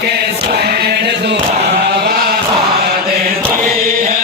के स्वर्ण दुहावा देती है।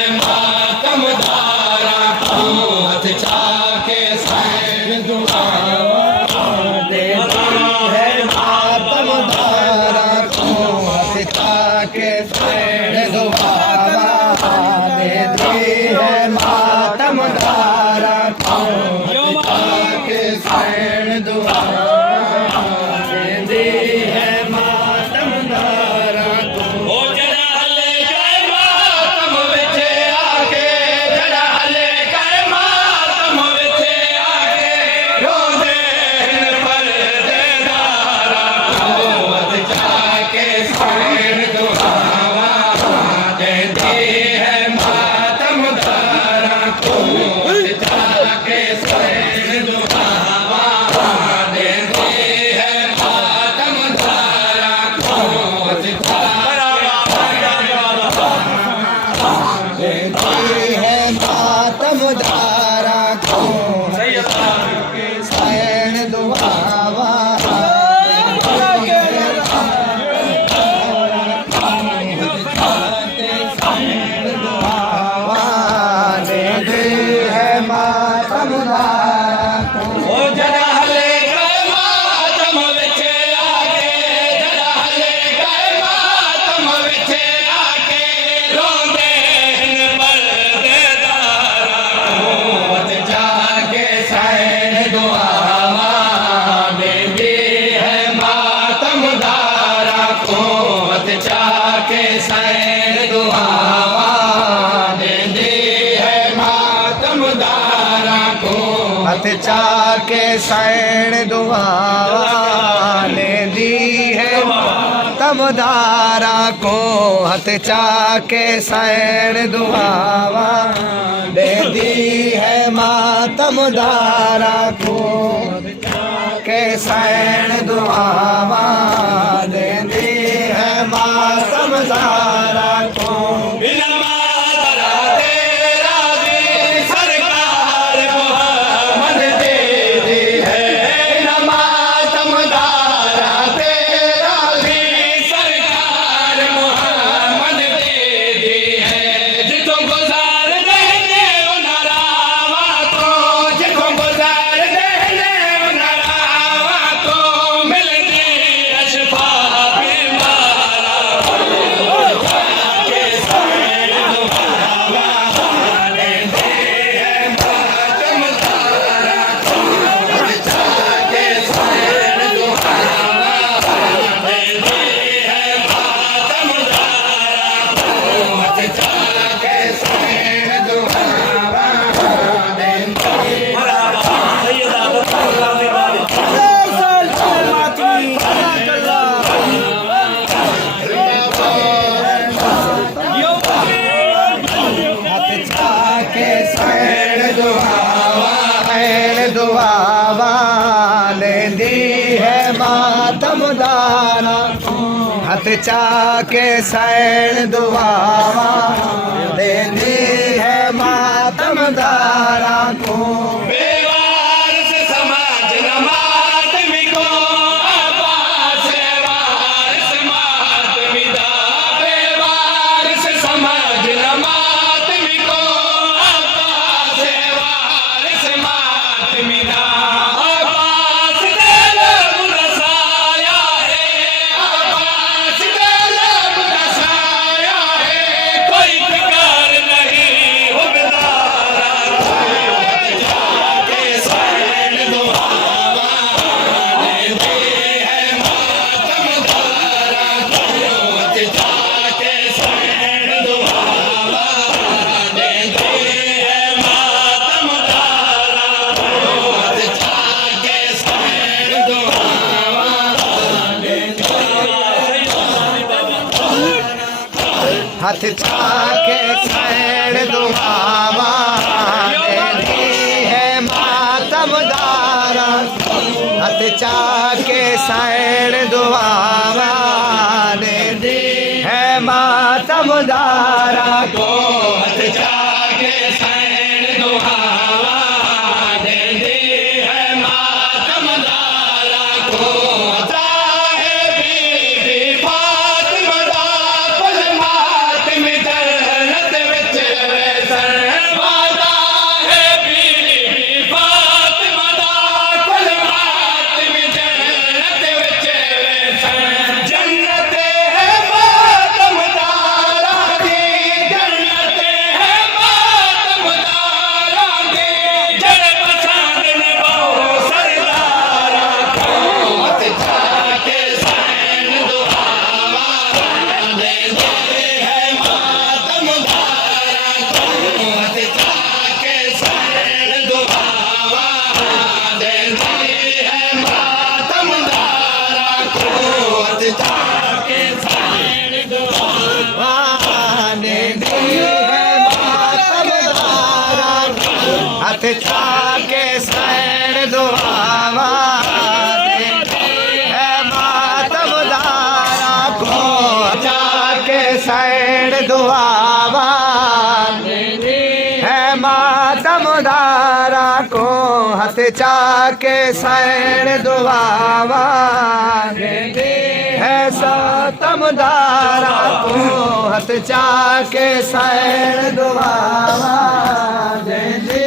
चाके सैण दुआवा दी है तमदारा को हथ चाके सैण दुआवा दे दी है मातमदारा को के सैण दुआवा दे दी है मातमदारा को हथ चाके सैण दुआवा दे दी है मातमदारा को बेवारस समाज नमातमी को आबास वारस मातमिदा बेवारस समाज नमातमी को आबास वारस मातमिदा हथ चाके सैण दुआवा दे दी है मातमदारा हथ चाके सैण दुआवा दे दी है मातमदारा को हथ चाके सैण दुआवा दे दी है मातमदारा को जन्नत है मातमदारा दी जन्नत चाके सैन दुआवा देती है मातमदारा को चाके सैन दुआवा देती है मातमदारा को हथ चाके सैन दुआवा देती है सातमदारा को हथ चाके सैन दुआवा देती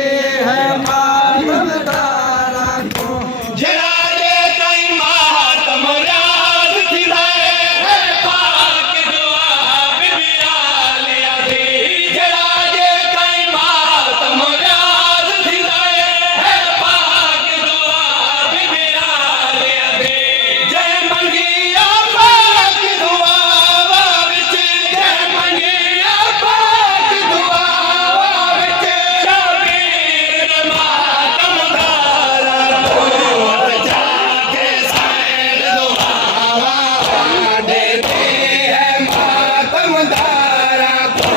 है मातमदारा को जरा दे कई मातम याद दिलाए है पाक दुआ बीबी आलिया दी जरा दे कई मातम याद दिलाए है पाक दुआ बीबी आलिया दी जय मंगिया पाक दुआ विच जय मंगिया पाक दुआ विच शबीर मातम दारा को जाके सैन दुआवा देती है मातम दारा को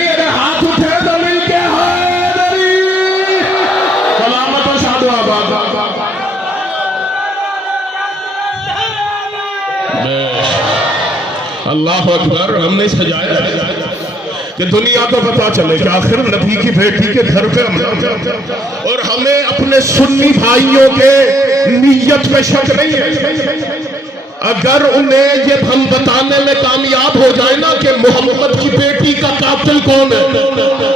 अगर हाथ उठे तो मिलके हैदरी सलामत और शादो अल्लाह अकबर। हमने सजाया कि दुनिया को पता चले कि आखिर नबी की बेटी के घर पे हम और हमें अपने सुन्नी भाइयों के नीयत में शक नहीं है। अगर उन्हें ये हम बताने में कामयाब हो जाए ना कि मोहम्मद की बेटी का कातिल कौन है,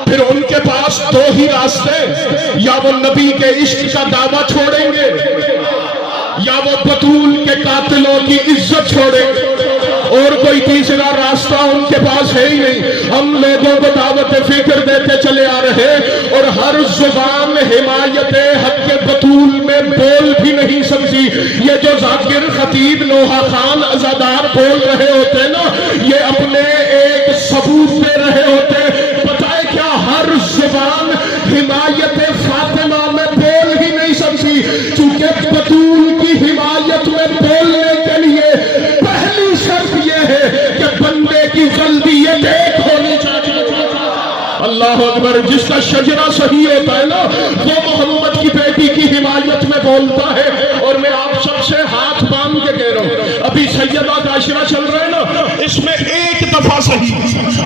फिर उनके पास दो ही रास्ते, या वो नबी के इश्क का दावा छोड़ेंगे या वो बतूल के कातिलों की इज्जत छोड़ेंगे, और कोई तीसरा रास्ता उनके पास है ही नहीं। हम लोगों को दावत फिक्र देते चले आ रहे और हर जुबान हिमायत हक बतूल में बोल भी नहीं सकती। ये जो जाकिर खतीब नोहा खान अजादार बोल रहे होते ना, ये अपने एक सबूत दे रहे होते। पता है क्या, हर जुबान हिमायत फातिमा में बोल ही नहीं सकती, क्योंकि बतूल की हिमायत में बोलने के लिए पहली शर्त यह है कि बंदे की जल्दी ये देख होनी चाहिए। अल्लाह अकबर। जिसका शजरा सही होता है ना, वो मोहम्मद की बेटी की हिमायत में बोलता है। और मैं आप सबसे हाथ बांध के कह रहा हूँ, अभी सैयदा का अशरा चल रहा है ना, इसमें एक दफा सही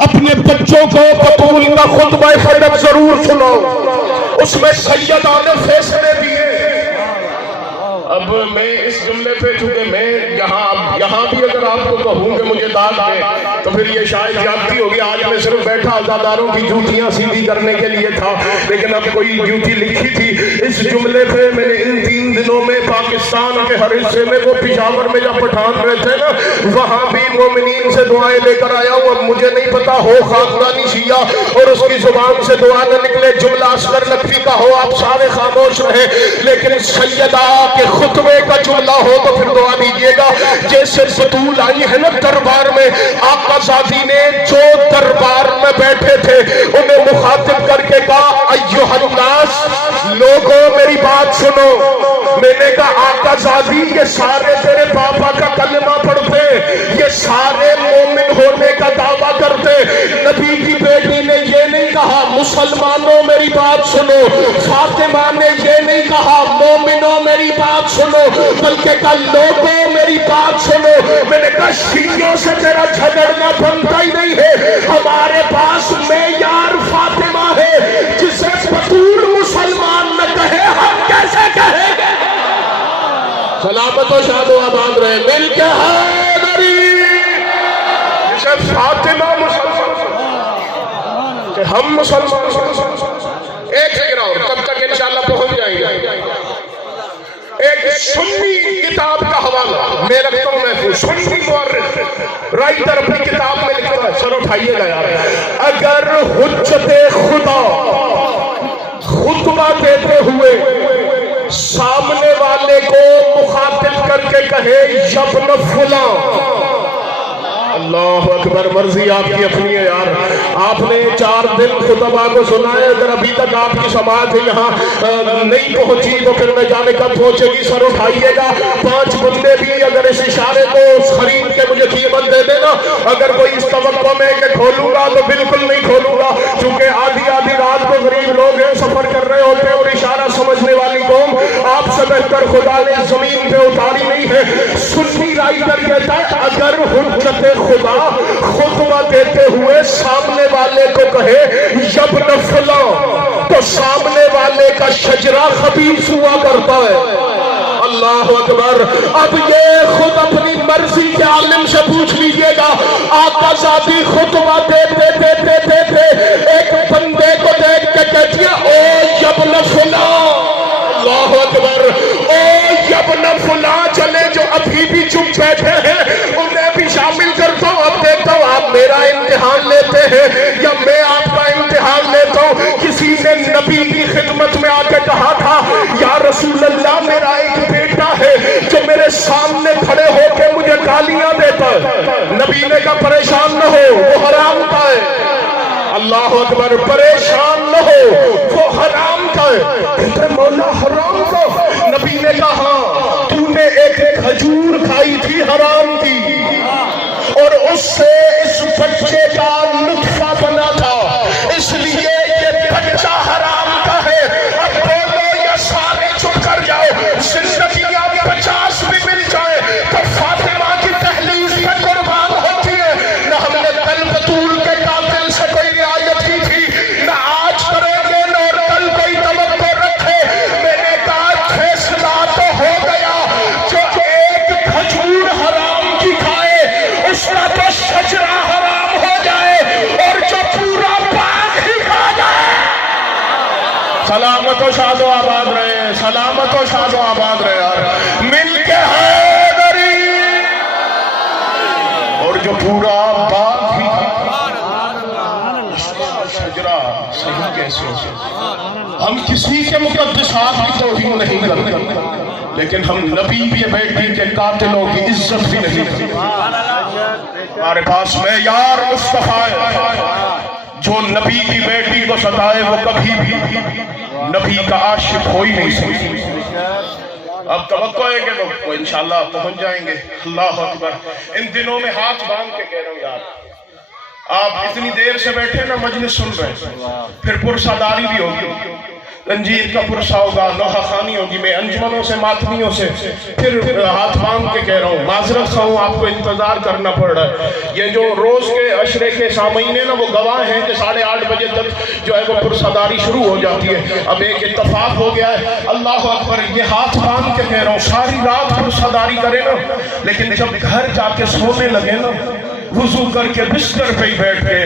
अपने बच्चों को बतूल का खुतबा फजर जरूर सुनो, उसमें सैयदा ने फैसले दिए। अब मैं इस जुमले पे, चूंकि मैं यहाँ भी अगर आपको कहूँ कि मुझे दाद दे तो फिर ये शायद जाती होगी। आज मैं सिर्फ बैठा अजादारों की जूतियां सीधी करने के लिए था, लेकिन अब कोई जूती लिखी थी इस जुमले पे। मैंने इन 3 दिनों में पाकिस्तान के हर हिस्से में, वो पिशावर में जब पठान रहते ना, वहाँ भी मोमिनीन से दुआएं लेकर आया हूँ। अब मुझे नहीं पता हो खानदानी शिया और उसकी जुबान से दुआ न निकले, जुमला अस्कर नकवी का हो, आप सारे खामोश रहे, लेकिन सैयदा के खुतबे का जुमला हो तो फिर दुआ दीजिएगा। जैसे बतूल आई है ना दरबार में, आका साथी ने जो दरबार में बैठे थे उन्हें मुखातिब करके कहा, अय्युहन्नास, लोगों मेरी बात सुनो। मैंने कहा आका साथी, ये सारे तेरे पापा का कलमा पढ़ते, ये सारे मोमिन होने का दावा करते, नबी की बेटी ने ये नहीं कहा मुसलमानों मेरी बात सुनो, फातिमा ने ये नहीं कहा मोमिनों मेरी बात सुनो, बल्कि कल लोगों मेरी बात सुनो। मैंने कहा शियों से तेरा झगड़ना बनता ही नहीं है, हमारे पास मेयार फातिमा है, जिसे बतूल मुसलमान न कहे हम कैसे कहेंगे। सलामत और शादो आबाद रहे, मिलके हैदरी, जिसे फातिमा मुसलमान, हम मुसलमान। एक सेकंड और, तब तक इंशाल्लाह पहुंच जाएंगे। एक सुन्नी किताब का हवाला मैं रखता हूं, मैं सुन्नी मुअर्रिख राइटर अपनी किताब में लिखा है, सर उठाइएगा यार। अगर हुज्जते खुदा खुतबा देते हुए सामने वाले को मुखातिब करके कहे यब्न फुला, अल्लाह अकबर, मर्जी आपकी अपनी है यार। आपने 4 दिन खुतबा को सुना है, अगर अभी तक आपकी समाज यहाँ नहीं पहुंची तो फिर न जाने कब पहुंचेगी। सर उठाइएगा। 5 बंदे भी अगर इस इशारे को खरीद के मुझे कीमत दे देना, अगर कोई इस तवक्को में कि खोलूंगा तो बिल्कुल नहीं खोलूंगा, क्योंकि आधी रात को गरीब लोग हैं, सफर कर रहे होते हैं और इशारा समझने वाली कौम आपसे बेहतर खुदा ने जमीन पे उतारी नहीं है। सुन्नी राइटर कहता है, अगर हुज्जत खुदा खुतबा देते हुए सामने वाले को कहे यब्न फुला, तो सामने वाले का शजरा खबीस हुआ करता है। अल्लाह अकबर। अब ये खुद अपनी मर्जी के आलिम से पूछ लीजिएगा, आका ज़ाती खुतबा देते एक बंदे को देख के कहती है, ओ यब्न फुला। अल्लाह अकबर। ओ यब्न फुला चले जो अभी भी चुप बैठे हैं, उन्हें भी शामिल करता हूं। अब देखता हूं आप मेरा इम्तिहान लेते हैं या मैं आपका इम्तिहान लेता हूं। किसी ने नबी की खिदमत में आके कहा था, या रसूल अल्लाह, मेरा एक बेटा है जो मेरे सामने खड़े होकर मुझे गालियां देता है। नबी ने कहा परेशान न हो, वो हराम का है। अल्लाह अकबर। परेशान न हो, वो हराम का है। मौला हराम का? नबी ने कहा तूने एक खजूर खाई थी हराम की, और उससे इस बच्चे का नुत्फा बना था, इसलिए ये बच्चा हराम का है। अब बोलो या सारे चुप कर जाओ। जिंदगियां 50 भी मिल जाए तो फातिमा की तहलील पे कुर्बान होती है। न हमने कल बतूल के कातिल से कोई रियायत की थी, न आज करेंगे, न और कल कोई तवक्को रखे। मैंने कहा फैसला तो हो गया, जो एक खजूर हराम की खाए उसका तो शजरा हराम हो जाए, और जो पूरा बाग ही खा जाए। सलामत और शादो आबाद रहे, सलामत और शादो आबाद रहे यार। मिल के हैदरी, और जो पूरा बाग ही शजरा सही कैसे हो। हम किसी के मुकद्दसात की तौहीन नहीं करते, लेकिन हम नबी के बेटी के कातिलों की इज्जत भी नहीं करते। हमारे पास में यार मुस्तफा है, जो नबी की बेटी को सताए वो कभी भी नबी का आशिक हो ही नहीं सकता। अब तवक्को है कि वो इंशाल्लाह पहुंच जाएंगे। अल्लाह अकबर। इन दिनों में हाथ बांध के कह रहा हूं यार, आप इतनी देर से बैठे ना मजलिस सुन रहे, फिर पुरसादारी भी होगी, तंजीर का पुरसा होगा, नोहा खानी होगी, मैं अंजुमनों से, मातमियों से फिर हाथ बांध के कह रहा हूँ, माजरत खाऊं, आपको इंतजार करना पड़ रहा है। ये जो रोज के अशरे के सामईन है ना, वो गवाह हैं कि 8:30 बजे तक जो है वो पुरसादारी शुरू हो जाती है। अब एक इत्तफाक हो गया है। अल्लाह अकबर। ये हाथ बांध के कह रहा हूँ, सारी रात पुरसादारी करे ना, लेकिन जब घर जाके सोने लगे ना, वुजू करके बिस्तर पे ही बैठ के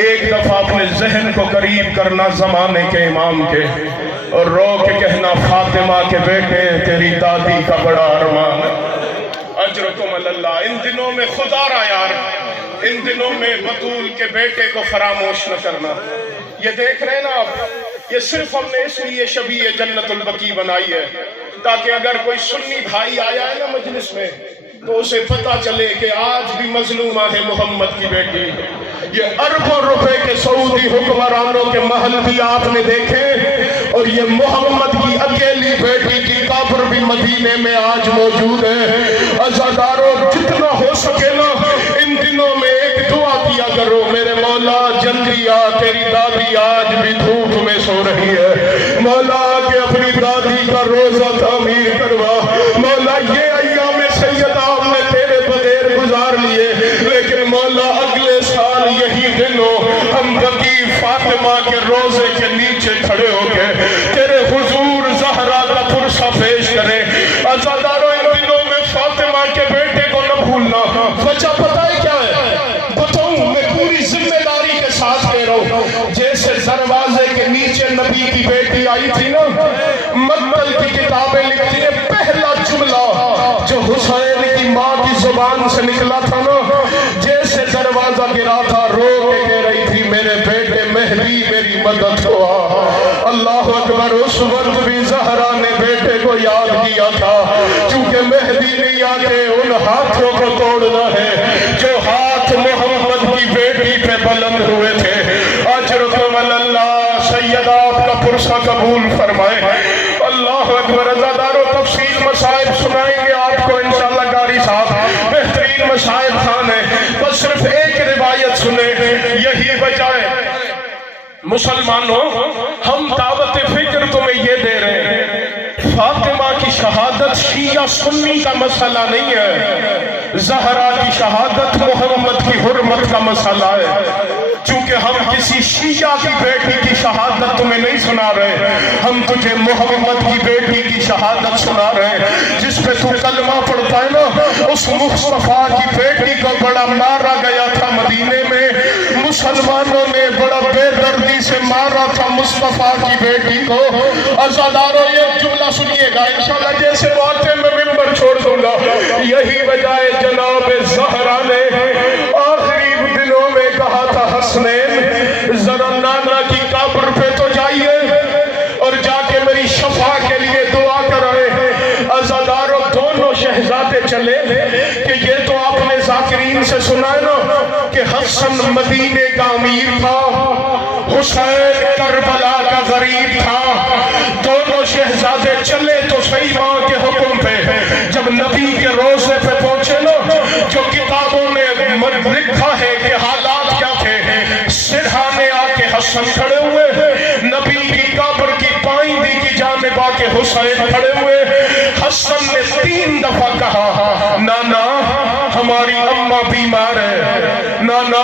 एक दफा अपने जहन को करीब करना जमाने के इमाम के, और रो के कहना, फातिमा के बेटे तेरी दादी का बड़ा अरमान, अजरकुम अल्लाह। इन दिनों में खुदारा यार, इन दिनों में बतूल के बेटे को फरामोश न करना। ये देख रहे हैं ना आप, ये सिर्फ हमने इसलिए शबीए जन्नतुल बकी बनाई है ताकि अगर कोई सुन्नी भाई आया है ना मजलिस में, तो उसे पता चले कि आज भी मजलूमा है मोहम्मद की बेटी। ये अरबों रुपए के सऊदी हुक्मरानों के महल भी आपने देखे, और ये मोहम्मद की अकेली बेटी की कब्र भी मदीने में आज मौजूद है। अज़ादारों, जितना हो सके ना इन दिनों में एक दुआ किया करो, मेरे मौला जल्दी आ, तेरी दादी आज भी धूप में सो रही है। मौला के अपनी दादी का रोजा तामीर करवा। मौला ये अय्याम सैयदा हमने तेरे बगैर गुजार लिए, लेकिन मौला अगले साल यही दिन हो हम बकी फातिमा के रोजे के नीचे खड़े होके तेरे हुजूर ज़हरा का पुरसा पेश करें। अज़ादारों, इन दिनों में फातिमा के बेटे को न भूलना। वजह पता है क्या है? बताऊं, मैं पूरी जिम्मेदारी के साथ कह रहा हूं। जैसे दरवाजे के नीचे नबी की बेटी आई थी ना, मक्तल की किताबें लिखती है, पहला जुमला जो हुसैन की माँ की जुबान से निकला था ना, जैसे दरवाजा गिरा था, रो के कह रही थी, मेरे बेटे मेहदी मेरी मदद को आ। अल्लाह अकबर। उस वक्त भी ज़हरा ने बेटे को याद किया था, क्योंकि मेहदी नहीं आके उन हाथों को तोड़ना है जो हाथ बुलंद हुए थे। अजरकुम अल्लाह सैयदा, आपका पुरसा कबूल फरमाए। अल्लाह अकबर। अज़ादारों, तफसील मसाइब सुनाएंगे आपको इंशाअल्लाह। कारी साहब बेहतरीन मसाइब खान है, बस सिर्फ एक रिवायत सुने। यही वजह है मुसलमानों, हम दावत फिक्र तुम्हें ये दे रहे हैं, फातिमा की शहादत शिया सुन्नी का मसला नहीं है, ज़हरा की शहादत मोहम्मद की हुर्मत का मसला है। चूंकि हम किसी शिया की बेटी की शहादत तुम्हें नहीं सुना रहे, हम तुझे मोहम्मद की बेटी की शहादत सुना रहे, जिस पे तू कलमा पढ़ता है ना। उस मुस्तफा की बेटी को बड़ा मारा गया था मदीने में, मुसलमानों ने बड़ा बेदर्दी से मारा था मुस्तफा की बेटी को। अज़ादारों, ये जुमला सुनिएगा इंशाअल्लाह, जैसे बातें मैं मिंबर छोड़ दूंगा। यही वजह है जनाब ज़हरा ने आखिरी दिनों में कहा था, हसनैन जरा नाना की कब्र पे तो जाइए और जाके मेरी शफा के लिए दुआ कराए। अज़ादारों, दोनों शहजादे चले कि ये तो आपने ज़ाकिरीन से सुना है ना कि हसन मदीने का अमीर था, हुसैन करबला का गरीब था। दोनों शहजादे चले तो सही माँ के हुक्म पे, जब नबी के रोज़े पे पहुंचे ना, जो किताबों में लिखा है कि हालात क्या थे, सिरहाने आके हसन खड़े हुए, नबी की कब्र की पाइंदी की जानिब आके हुसैन खड़े हुए। हसन ने 3 दफा कहा, नाना हमारी अम्मा बीमार है, नाना